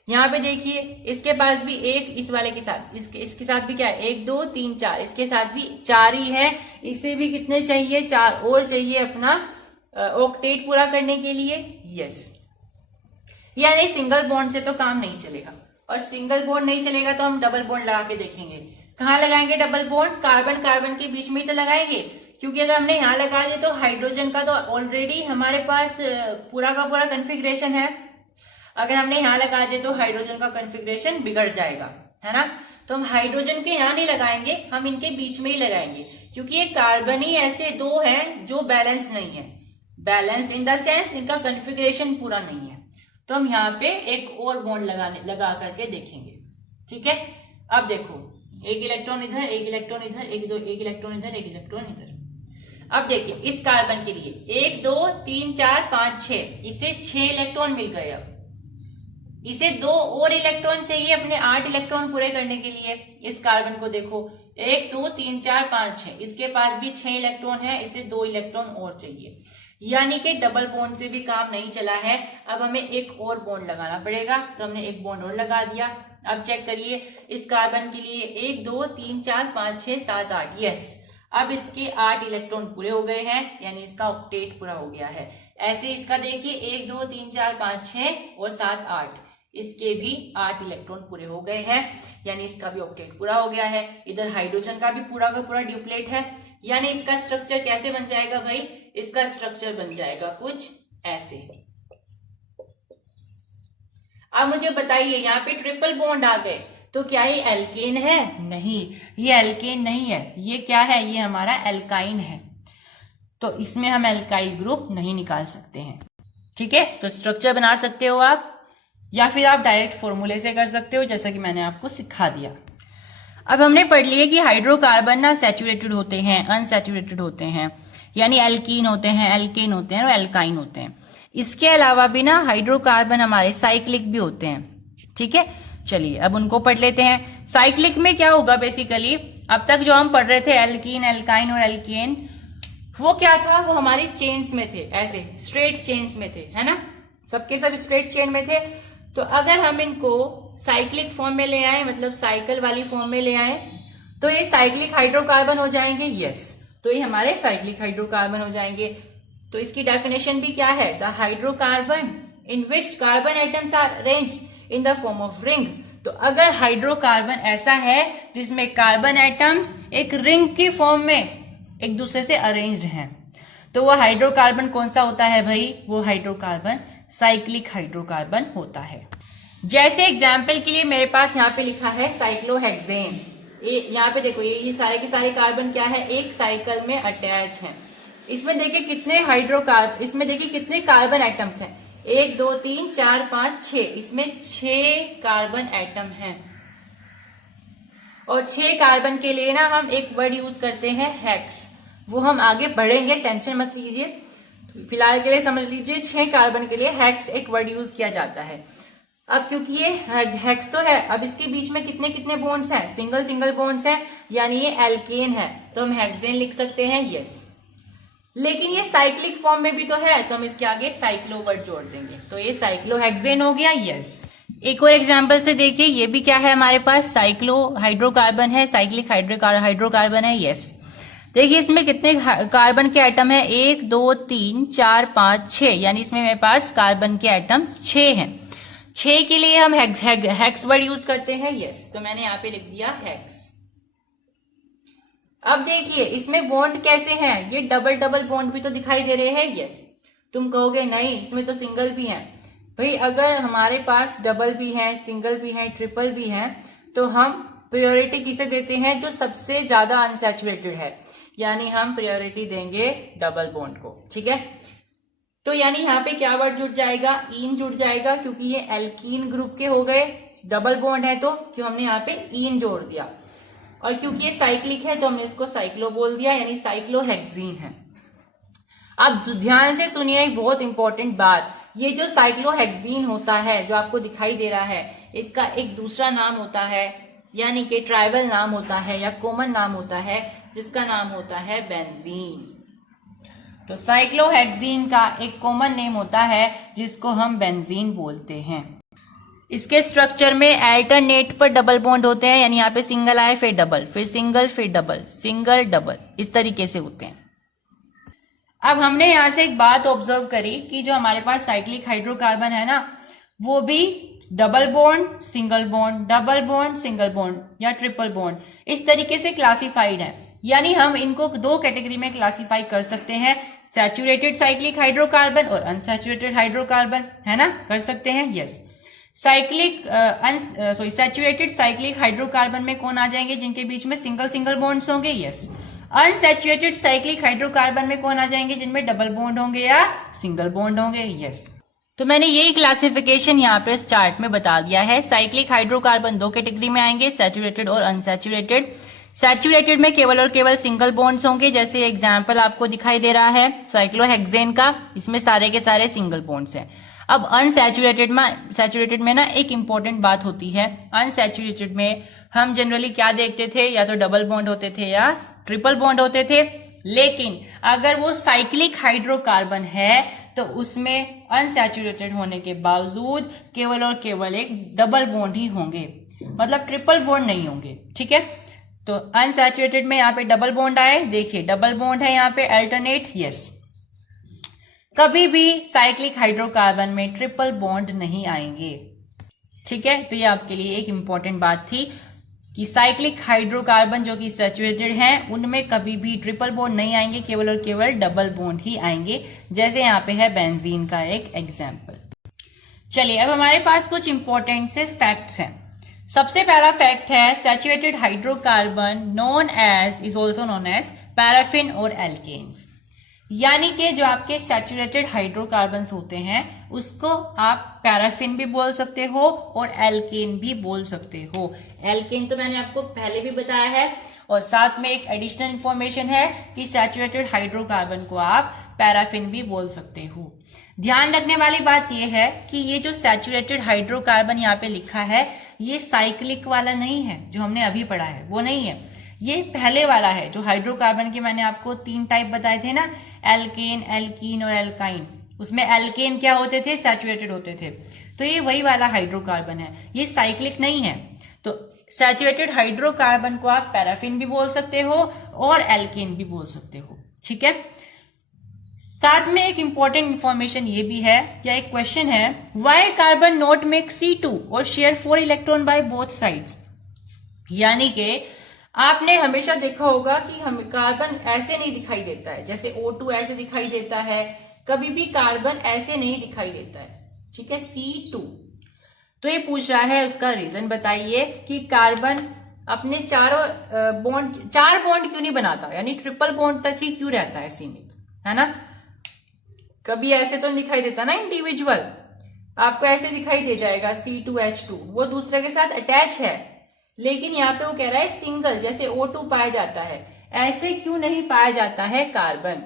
यहाँ पे देखिए इसके पास भी एक, इस वाले के साथ, इसके साथ भी क्या है, 1 2 3 4, इसके साथ भी 4 ही है। इसे भी कितने चाहिए? 4 और चाहिए अपना ऑक्टेट पूरा करने के लिए। यस, यानी सिंगल बॉन्ड से तो काम नहीं चलेगा, और सिंगल बॉन्ड नहीं चलेगा तो हम डबल बॉन्ड लगा के देखेंगे। कहाँ लगाएंगे डबल बॉन्ड? कार्बन कार्बन के बीच में ही तो लगाएंगे, क्योंकि अगर हमने यहाँ लगा दिया तो हाइड्रोजन का तो ऑलरेडी हमारे पास पूरा का पूरा कॉन्फ़िगरेशन है। अगर हमने यहाँ लगा दिया तो हाइड्रोजन का कॉन्फ़िगरेशन बिगड़ जाएगा, है ना। तो हम हाइड्रोजन के यहाँ नहीं लगाएंगे, हम इनके बीच में ही लगाएंगे, क्योंकि ये कार्बन ही ऐसे 2 हैं जो बैलेंस नहीं है। बैलेंस्ड इन द सेंस इनका कॉन्फ़िगरेशन पूरा नहीं है। तो हम यहाँ पे एक और बॉन्ड लगा करके देखेंगे, ठीक है। अब देखो, एक इलेक्ट्रॉन इधर, एक इलेक्ट्रॉन इधर, एक इलेक्ट्रॉन इधर, एक इलेक्ट्रॉन इधर। अब देखिए इस कार्बन के लिए 1 2 3 4 5 6, इसे 6 इलेक्ट्रॉन मिल गए। अब इसे 2 और इलेक्ट्रॉन चाहिए अपने 8 इलेक्ट्रॉन पूरे करने के लिए। इस कार्बन को देखो, 1 2 3 4 5 6, इसके पास भी 6 इलेक्ट्रॉन है, इसे 2 इलेक्ट्रॉन और चाहिए। यानी कि डबल बॉन्ड से भी काम नहीं चला है, अब हमें एक और बॉन्ड लगाना पड़ेगा। तो हमने एक बॉन्ड और लगा दिया। अब चेक करिए इस कार्बन के लिए 1 2 3 4 5 6 7 8, यस, अब इसके 8 इलेक्ट्रॉन पूरे हो गए हैं, यानी इसका ऑक्टेट पूरा हो गया है। ऐसे इसका देखिए 1 2 3 4 5 6 और 7 8, इसके भी 8 इलेक्ट्रॉन पूरे हो गए हैं, यानी इसका भी ऑक्टेट पूरा हो गया है। इधर हाइड्रोजन का भी पूरा का पूरा ड्यूप्लेट है, यानी इसका स्ट्रक्चर कैसे बन जाएगा भाई? इसका स्ट्रक्चर बन जाएगा कुछ ऐसे। अब मुझे बताइए, यहाँ पे ट्रिपल बॉन्ड आ गए, तो क्या ये एल्केन है? नहीं, ये एल्केन नहीं है। ये क्या है? ये हमारा एल्काइन है। तो इसमें हम एल्काइल ग्रुप नहीं निकाल सकते हैं, ठीक है। तो स्ट्रक्चर बना सकते हो आप, या फिर आप डायरेक्ट फॉर्मूले से कर सकते हो, जैसा कि मैंने आपको सिखा दिया। अब हमने पढ़ लिया कि हाइड्रोकार्बन ना सैचुरेटेड होते हैं, अनसैचुरेटेड होते हैं, यानी एल्कीन होते हैं, एल्केन होते हैं और एल्काइन होते हैं। इसके अलावा भी ना हाइड्रोकार्बन हमारे साइक्लिक भी होते हैं, ठीक है। चलिए अब उनको पढ़ लेते हैं। साइक्लिक में क्या होगा बेसिकली, अब तक जो हम पढ़ रहे थे एल्कीन, एल्काइन और एल्केन, वो क्या था? वो हमारी चेन्स में थे, ऐसे स्ट्रेट चेन्स में थे, है ना, सबके सब स्ट्रेट चेन में थे। तो अगर हम इनको साइक्लिक फॉर्म में ले आए, मतलब साइकिल वाली फॉर्म में ले आए, तो ये साइक्लिक हाइड्रोकार्बन हो जाएंगे। यस, तो ये हमारे साइक्लिक हाइड्रोकार्बन हो जाएंगे। तो इसकी डेफिनेशन भी क्या है? The hydrocarbon in which carbon atoms are arranged in the form of ring. तो अगर हाइड्रोकार्बन ऐसा है जिसमें कार्बन एटम्स एक रिंग की फॉर्म में एक दूसरे से अरेंज्ड हैं, तो वो हाइड्रोकार्बन कौन सा होता है भाई? वो हाइड्रोकार्बन साइक्लिक हाइड्रोकार्बन होता है। जैसे एग्जाम्पल के लिए मेरे पास यहाँ पे लिखा है साइक्लोहेक्सेन। यहाँ पे देखो, ये सारे के सारे कार्बन क्या है? एक साइकिल में अटैच हैं। इसमें देखिए कितने इसमें देखिए कितने कार्बन एटम्स हैं? 1 2 3 4 5 6, इसमें 6 कार्बन एटम हैं। और 6 कार्बन के लिए ना हम एक वर्ड यूज करते हैं हेक्स, वो हम आगे बढ़ेंगे, टेंशन मत लीजिए, फिलहाल के लिए समझ लीजिए 6 कार्बन के लिए हेक्स एक वर्ड यूज किया जाता है। अब क्योंकि ये हेक्स तो है, अब इसके बीच में कितने कितने बॉन्ड्स हैं, सिंगल सिंगल बॉन्ड्स हैं, यानी ये एल्केन है, तो हम हेक्सेन लिख सकते हैं, यस। लेकिन ये साइक्लिक फॉर्म में भी तो है, तो हम इसके आगे साइक्लो वर्ड जोड़ देंगे, तो ये साइक्लोहेक्सेन हो गया, यस। एक और एग्जांपल से देखिए, ये भी क्या है हमारे पास, साइक्लो हाइड्रोकार्बन है, साइक्लिक हाइड्रोकार्बन है, यस। देखिए इसमें कितने कार्बन के एटम है, 1 2 3 4 5 6, यानी इसमें मेरे पास कार्बन के एटम्स 6 हैं। 6 के लिए हम हेक्स वर्ड यूज करते हैं, यस, तो मैंने यहाँ पे लिख दिया हेक्स। अब देखिए इसमें बॉन्ड कैसे हैं, ये डबल डबल बॉन्ड भी तो दिखाई दे रहे हैं, यस। तुम कहोगे नहीं इसमें तो सिंगल भी है, भाई अगर हमारे पास डबल भी है, सिंगल भी है, ट्रिपल भी है, तो हम प्रायोरिटी किसे देते हैं, जो सबसे ज्यादा अनसैचुरेटेड है, यानी हम प्रायोरिटी देंगे डबल बॉन्ड को, ठीक है। तो यानी यहाँ पे क्या वर्ड जुड़ जाएगा, ईन जुड़ जाएगा, क्योंकि ये एल्कीन ग्रुप के हो गए, डबल बॉन्ड है तो क्यों हमने यहाँ पे ईन जोड़ दिया, और क्योंकि ये साइक्लिक है तो हमने इसको साइक्लो बोल दिया, यानी साइक्लोहेक्सीन है। अब ध्यान से सुनिए एक बहुत इंपॉर्टेंट बात, ये जो साइक्लोहेक्सीन होता है जो आपको दिखाई दे रहा है, इसका एक दूसरा नाम होता है, यानी कि ट्राइबल नाम होता है या कॉमन नाम होता है, जिसका नाम होता है बेंजीन। तो साइक्लोहेक्सीन का एक कॉमन नेम होता है जिसको हम बेंजीन बोलते हैं। इसके स्ट्रक्चर में अल्टरनेट पर डबल बॉन्ड होते हैं, यानी यहाँ पे सिंगल आए फिर डबल, फिर सिंगल फिर डबल, सिंगल डबल, इस तरीके से होते हैं। अब हमने यहां से एक बात ऑब्जर्व करी कि जो हमारे पास साइक्लिक हाइड्रोकार्बन है ना, वो भी double bond single bond, double bond single bond या ट्रिपल बॉन्ड, इस तरीके से क्लासिफाइड है। यानी हम इनको दो कैटेगरी में क्लासिफाई कर सकते हैं, सैचुरेटेड साइक्लिक हाइड्रोकार्बन और अनसैचुरेटेड हाइड्रोकार्बन, है ना, कर सकते हैं, यस। सैचुरेटेड साइक्लिक हाइड्रोकार्बन में कौन आ जाएंगे, जिनके बीच में सिंगल सिंगल बॉन्ड्स होंगे, यस। अनसैचुरेटेड साइक्लिक हाइड्रोकार्बन में कौन आ जाएंगे, जिनमें डबल बॉन्ड होंगे या सिंगल बॉन्ड होंगे, यस। तो मैंने यही क्लासिफिकेशन यहाँ पे इस चार्ट में बता दिया है। साइक्लिक हाइड्रोकार्बन दो कैटेगरी में आएंगे, सैचुरेटेड और अनसैचुरेटेड। सैचुरेटेड में केवल और केवल सिंगल बॉन्ड्स होंगे, जैसे एग्जाम्पल आपको दिखाई दे रहा है साइक्लोहेक्सेन का, इसमें सारे के सारे सिंगल बॉन्ड्स हैं। अब अनसैचुरेटेड में ना एक इंपॉर्टेंट बात होती है, अनसैचुरेटेड में हम जनरली क्या देखते थे, या तो डबल बॉन्ड होते थे या ट्रिपल बॉन्ड होते थे, लेकिन अगर वो साइक्लिक हाइड्रोकार्बन है तो उसमें अनसैचुरेटेड होने के बावजूद केवल और केवल एक डबल बॉन्ड ही होंगे, मतलब ट्रिपल बॉन्ड नहीं होंगे, ठीक है। तो अनसैचुरेटेड में यहाँ पे डबल बॉन्ड आए, देखिए डबल बॉन्ड है यहाँ पे अल्टरनेट, यस। कभी भी साइक्लिक हाइड्रोकार्बन में ट्रिपल बॉन्ड नहीं आएंगे, ठीक है। तो ये आपके लिए एक इंपॉर्टेंट बात थी कि साइक्लिक हाइड्रोकार्बन जो कि सैचुरेटेड हैं, उनमें कभी भी ट्रिपल बॉन्ड नहीं आएंगे, केवल और केवल डबल बॉन्ड ही आएंगे, जैसे यहाँ पे है बेंजीन का एक एग्जाम्पल। चलिए अब हमारे पास कुछ इंपॉर्टेंट से फैक्ट्स हैं। सबसे पहला फैक्ट है, saturated hydrocarbon is also known as paraffin और एल्केन्स, यानी कि जो आपके सैचुरेटेड हाइड्रोकार्बन्स होते हैं उसको आप पैराफिन भी बोल सकते हो और एल्केन भी बोल सकते हो। एल्केन तो मैंने आपको पहले भी बताया है, और साथ में एक एडिशनल इंफॉर्मेशन है कि सैचुरेटेड हाइड्रोकार्बन को आप पैराफिन भी बोल सकते हो। ध्यान रखने वाली बात यह है कि ये जो सैचुरेटेड हाइड्रोकार्बन यहाँ पे लिखा है, ये साइक्लिक वाला नहीं है जो हमने अभी पढ़ा है, वो नहीं है, ये पहले वाला है। जो हाइड्रोकार्बन के मैंने आपको 3 टाइप बताए थे ना, एल्केन, एल्कीन और एल्काइन, उसमें एल्केन क्या होते थे, सैचुरेटेड होते थे, तो ये वही वाला हाइड्रोकार्बन है, ये साइक्लिक नहीं है। तो सैचुरेटेड हाइड्रोकार्बन को आप पैराफिन भी बोल सकते हो और एल्केन भी बोल सकते हो, ठीक है। साथ में एक इंपॉर्टेंट इंफॉर्मेशन ये भी है, या एक क्वेश्चन है, why carbon not make C2 और share 4 electron by both sides. यानी कि आपने हमेशा देखा होगा कि हमें कार्बन ऐसे नहीं दिखाई देता है, जैसे O2 ऐसे दिखाई देता है, कभी भी कार्बन ऐसे नहीं दिखाई देता है, ठीक है, C2। तो ये पूछ रहा है, उसका रीजन बताइए कि कार्बन अपने 4 बॉन्ड क्यों नहीं बनाता, यानी ट्रिपल बॉन्ड तक ही क्यों रहता है सीमित, है ना। कभी ऐसे तो नहीं दिखाई देता ना इंडिविजुअल, आपको ऐसे दिखाई दे जाएगा C2H2, वो दूसरे के साथ अटैच है, लेकिन यहाँ पे वो कह रहा है सिंगल, जैसे O2 पाया जाता है, ऐसे क्यों नहीं पाया जाता है कार्बन।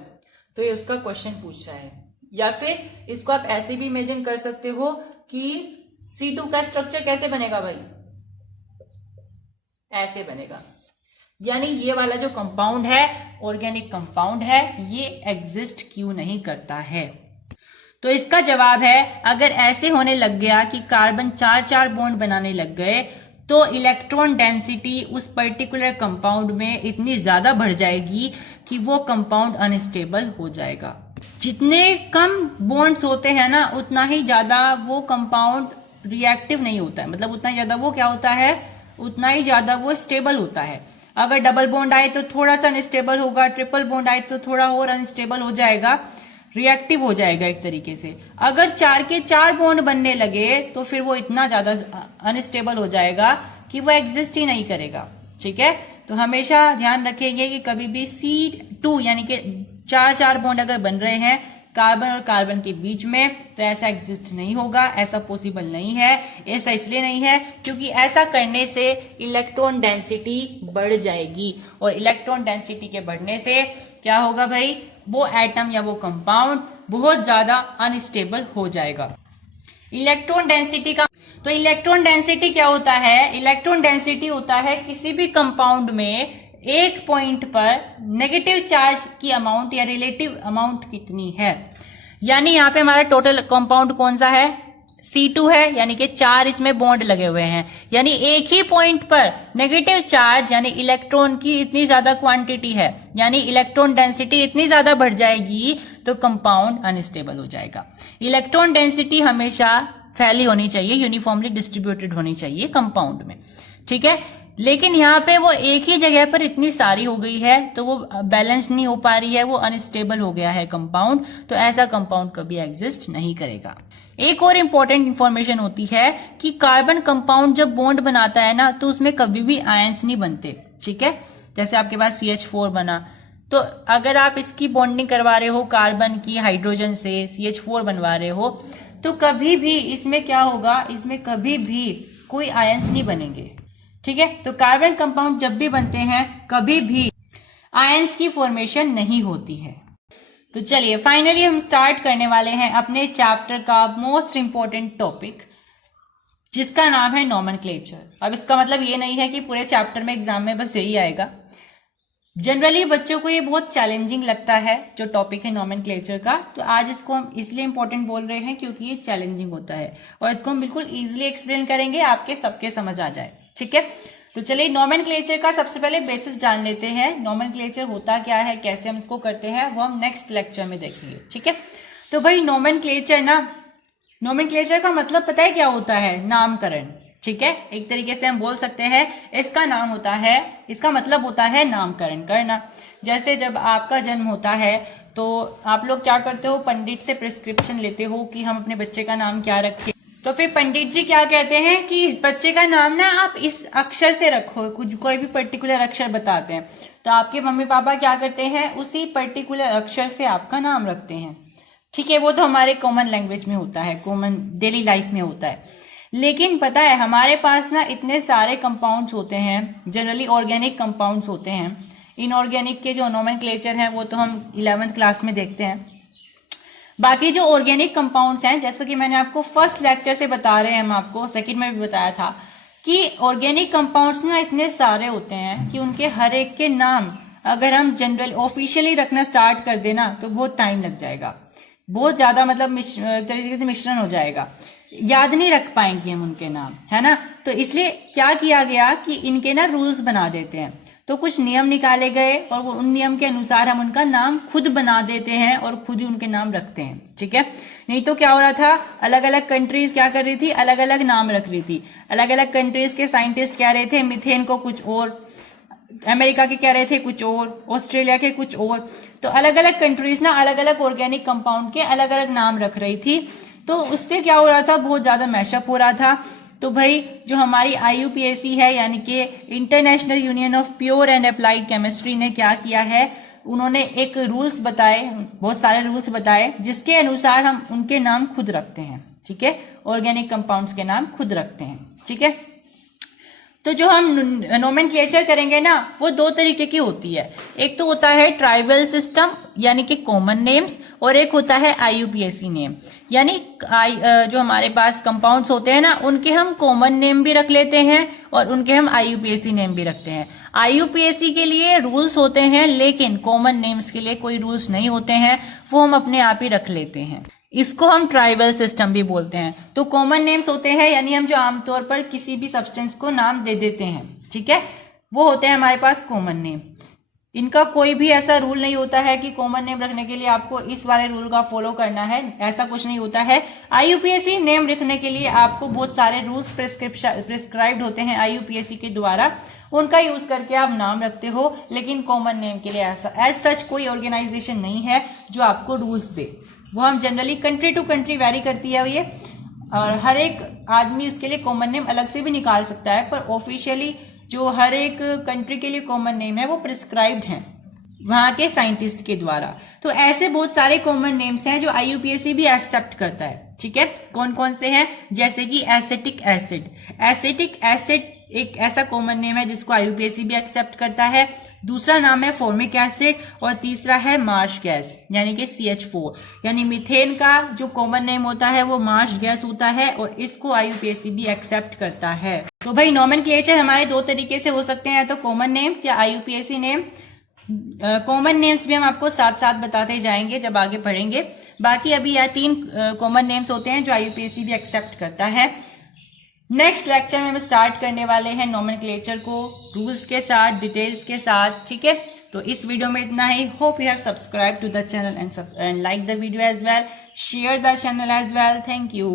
तो ये उसका क्वेश्चन पूछ रहा है। या फिर इसको आप ऐसे भी इमेजिन कर सकते हो कि C2 का स्ट्रक्चर कैसे बनेगा भाई, ऐसे बनेगा। यानी ये वाला जो कंपाउंड है, ऑर्गेनिक कंपाउंड है, ये एग्जिस्ट क्यों नहीं करता है? तो इसका जवाब है, अगर ऐसे होने लग गया कि कार्बन 4-4 बॉन्ड बनाने लग गए तो इलेक्ट्रॉन डेंसिटी उस पर्टिकुलर कंपाउंड में इतनी ज्यादा बढ़ जाएगी कि वो कंपाउंड अनस्टेबल हो जाएगा। जितने कम बॉन्ड्स होते हैं ना, उतना ही ज्यादा वो कंपाउंड रिएक्टिव नहीं होता है, मतलब उतना ही ज्यादा वो क्या होता है, उतना ही ज्यादा वो स्टेबल होता है। अगर डबल बॉन्ड आए तो थोड़ा सा अनस्टेबल होगा, ट्रिपल बॉन्ड आए तो थोड़ा और अनस्टेबल हो जाएगा, रिएक्टिव हो जाएगा एक तरीके से। अगर 4 के 4 बॉन्ड बनने लगे तो फिर वो इतना ज्यादा अनस्टेबल हो जाएगा कि वो एग्जिस्ट ही नहीं करेगा। ठीक है, तो हमेशा ध्यान रखेंगे कि कभी भी C2 यानी कि 4-4 बॉन्ड अगर बन रहे हैं कार्बन और कार्बन के बीच में, तो ऐसा एग्जिस्ट नहीं होगा, ऐसा पॉसिबल नहीं है। ऐसा इसलिए नहीं है क्योंकि ऐसा करने से इलेक्ट्रॉन डेंसिटी बढ़ जाएगी, और इलेक्ट्रॉन डेंसिटी के बढ़ने से क्या होगा भाई, वो एटम या वो कंपाउंड बहुत ज्यादा अनस्टेबल हो जाएगा। इलेक्ट्रॉन डेंसिटी का, तो इलेक्ट्रॉन डेंसिटी क्या होता है, इलेक्ट्रॉन डेंसिटी होता है किसी भी कंपाउंड में एक पॉइंट पर नेगेटिव चार्ज की अमाउंट या रिलेटिव अमाउंट कितनी है। यानी यहाँ पे हमारा टोटल कंपाउंड कौन सा है, C2 है, यानी कि 4 इसमें बॉन्ड लगे हुए हैं। यानी एक ही पॉइंट पर नेगेटिव चार्ज यानी इलेक्ट्रॉन की इतनी ज्यादा क्वांटिटी है, यानी इलेक्ट्रॉन डेंसिटी इतनी ज्यादा बढ़ जाएगी तो कंपाउंड अनस्टेबल हो जाएगा। इलेक्ट्रॉन डेंसिटी हमेशा फैली होनी चाहिए, यूनिफॉर्मली डिस्ट्रीब्यूटेड होनी चाहिए कंपाउंड में। ठीक है, लेकिन यहाँ पे वो एक ही जगह पर इतनी सारी हो गई है तो वो बैलेंस नहीं हो पा रही है, वो अनस्टेबल हो गया है कंपाउंड, तो ऐसा कंपाउंड कभी एग्जिस्ट नहीं करेगा। एक और इंपॉर्टेंट इंफॉर्मेशन होती है कि कार्बन कंपाउंड जब बॉन्ड बनाता है ना, तो उसमें कभी भी आयंस नहीं बनते। ठीक है, जैसे आपके पास CH4 बना, तो अगर आप इसकी बॉन्डिंग करवा रहे हो कार्बन की हाइड्रोजन से, CH4 बनवा रहे हो, तो कभी भी इसमें क्या होगा, इसमें कभी भी कोई आयंस नहीं बनेंगे। ठीक है, तो कार्बन कंपाउंड जब भी बनते हैं कभी भी आयंस की फॉर्मेशन नहीं होती है। तो चलिए फाइनली हम स्टार्ट करने वाले हैं अपने चैप्टर का मोस्ट इंपॉर्टेंट टॉपिक, जिसका नाम है नॉमेनक्लेचर। अब इसका मतलब ये नहीं है कि पूरे चैप्टर में एग्जाम में बस यही आएगा। जनरली बच्चों को ये बहुत चैलेंजिंग लगता है जो टॉपिक है नॉमेनक्लेचर का, तो आज इसको हम इसलिए इंपॉर्टेंट बोल रहे हैं क्योंकि ये चैलेंजिंग होता है और इसको हम बिल्कुल इजीली एक्सप्लेन करेंगे, आपके सबके समझ आ जाए। ठीक है, तो चलिए नॉमेनक्लेचर का सबसे पहले बेसिस जान लेते हैं। नॉमेनक्लेचर होता क्या है, कैसे हम इसको करते हैं, वो हम नेक्स्ट लेक्चर में देखेंगे। ठीक है, तो भाई नॉमेनक्लेचर का मतलब पता है क्या होता है, नामकरण। ठीक है, एक तरीके से हम बोल सकते हैं इसका मतलब होता है नामकरण करना। जैसे जब आपका जन्म होता है तो आप लोग क्या करते हो, पंडित से प्रिस्क्रिप्शन लेते हो कि हम अपने बच्चे का नाम क्या रखें। तो फिर पंडित जी क्या कहते हैं कि इस बच्चे का नाम ना आप इस अक्षर से रखो, कुछ कोई भी पर्टिकुलर अक्षर बताते हैं, तो आपके मम्मी पापा क्या करते हैं, उसी पर्टिकुलर अक्षर से आपका नाम रखते हैं। ठीक है, वो तो हमारे कॉमन लैंग्वेज में होता है, कॉमन डेली लाइफ में होता है। लेकिन पता है हमारे पास ना इतने सारे कंपाउंड्स होते हैं, जनरली ऑर्गेनिक कंपाउंड्स होते हैं। इनऑर्गेनिक के जो नॉमेनक्लेचर हैं वो तो हम 11th क्लास में देखते हैं। बाकी जो ऑर्गेनिक कंपाउंड्स हैं, जैसे कि मैंने आपको फर्स्ट लेक्चर से बता रहे हैं, हम आपको सेकंड में भी बताया था कि ऑर्गेनिक कंपाउंड्स ना इतने सारे होते हैं कि उनके हर एक के नाम अगर हम जनरल ऑफिशियली रखना स्टार्ट कर देना तो बहुत टाइम लग जाएगा, बहुत ज्यादा मतलब तरीके से मिश्रण हो जाएगा, याद नहीं रख पाएंगे हम उनके नाम, है ना। तो इसलिए क्या किया गया कि इनके ना रूल्स बना देते हैं, तो कुछ नियम निकाले गए और वो उन नियम के अनुसार हम उनका नाम खुद बना देते हैं और खुद ही उनके नाम रखते हैं। ठीक है, नहीं तो क्या हो रहा था, अलग अलग कंट्रीज क्या कर रही थी, अलग अलग नाम रख रही थी। अलग अलग कंट्रीज के साइंटिस्ट कह रहे थे मीथेन को कुछ और, अमेरिका के कह रहे थे कुछ और, ऑस्ट्रेलिया के कुछ और। तो अलग अलग कंट्रीज ना अलग अलग ऑर्गेनिक कंपाउंड के अलग अलग नाम रख रही थी, तो उससे क्या हो रहा था, बहुत ज्यादा मैशअप हो रहा था। तो भाई जो हमारी IUPAC है यानी कि international union of pure and applied chemistry ने क्या किया है, उन्होंने एक रूल्स बताए, बहुत सारे रूल्स बताए, जिसके अनुसार हम उनके नाम खुद रखते हैं। ठीक है, ऑर्गेनिक कंपाउंड्स के नाम खुद रखते हैं। ठीक है, तो जो हम नोमेनक्लेचर करेंगे ना वो दो तरीके की होती है। एक तो होता है ट्राइबल सिस्टम यानी कि कॉमन नेम्स, और एक होता है IUPAC नेम, यानी जो हमारे पास कंपाउंड्स होते हैं ना उनके हम कॉमन नेम भी रख लेते हैं और उनके हम IUPAC नेम भी रखते हैं। IUPAC के लिए रूल्स होते हैं लेकिन कॉमन नेम्स के लिए कोई रूल्स नहीं होते हैं, वो हम अपने आप ही रख लेते हैं। इसको हम ट्राइबल सिस्टम भी बोलते हैं। तो कॉमन नेम्स होते हैं यानी हम जो आमतौर पर किसी भी सब्सटेंस को नाम दे देते हैं, ठीक है, वो होते हैं हमारे पास कॉमन नेम। इनका कोई भी ऐसा रूल नहीं होता है कि कॉमन नेम रखने के लिए आपको इस वाले रूल का फॉलो करना है, ऐसा कुछ नहीं होता है। IUPAC नेम रखने के लिए आपको बहुत सारे रूल्स प्रिस्क्राइब्ड होते हैं IUPAC के द्वारा, उनका यूज करके आप नाम रखते हो। लेकिन कॉमन नेम के लिए ऐसा एज सच कोई ऑर्गेनाइजेशन नहीं है जो आपको रूल्स दे। वो हम generally country to country vary करती है ये, और हर एक आदमी इसके लिए कॉमन नेम अलग से भी निकाल सकता है, पर ऑफिशियली जो हर एक कंट्री के लिए कॉमन नेम है वो प्रिस्क्राइब्ड है वहां के साइंटिस्ट के द्वारा। तो ऐसे बहुत सारे कॉमन नेम्स हैं जो IUPAC भी एक्सेप्ट करता है, ठीक है। कौन कौन से हैं? जैसे कि एसिटिक एसिड। एसिटिक एसिड एक ऐसा कॉमन नेम है जिसको IUPAC भी एक्सेप्ट करता है। दूसरा नाम है फॉर्मिक एसिड और तीसरा है मार्श गैस यानी कि CH4, यानी मीथेन का जो कॉमन नेम होता है वो मार्श गैस होता है और इसको IUPAC भी एक्सेप्ट करता है। तो भाई नोमेनक्लेचर हमारे दो तरीके से हो सकते हैं, तो कॉमन नेम्स या IUPAC नेम। कॉमन नेम्स भी हम आपको साथ साथ बताते जाएंगे जब आगे पढ़ेंगे। बाकी अभी यह 3 कॉमन नेम्स होते हैं जो IUPAC भी एक्सेप्ट करता है। नेक्स्ट लेक्चर में हम स्टार्ट करने वाले हैं नोमेनक्लेचर को रूल्स के साथ, डिटेल्स के साथ, ठीक है। तो इस वीडियो में इतना ही। Hope you have subscribe to the channel and like the video as well, share the channel as well. Thank you.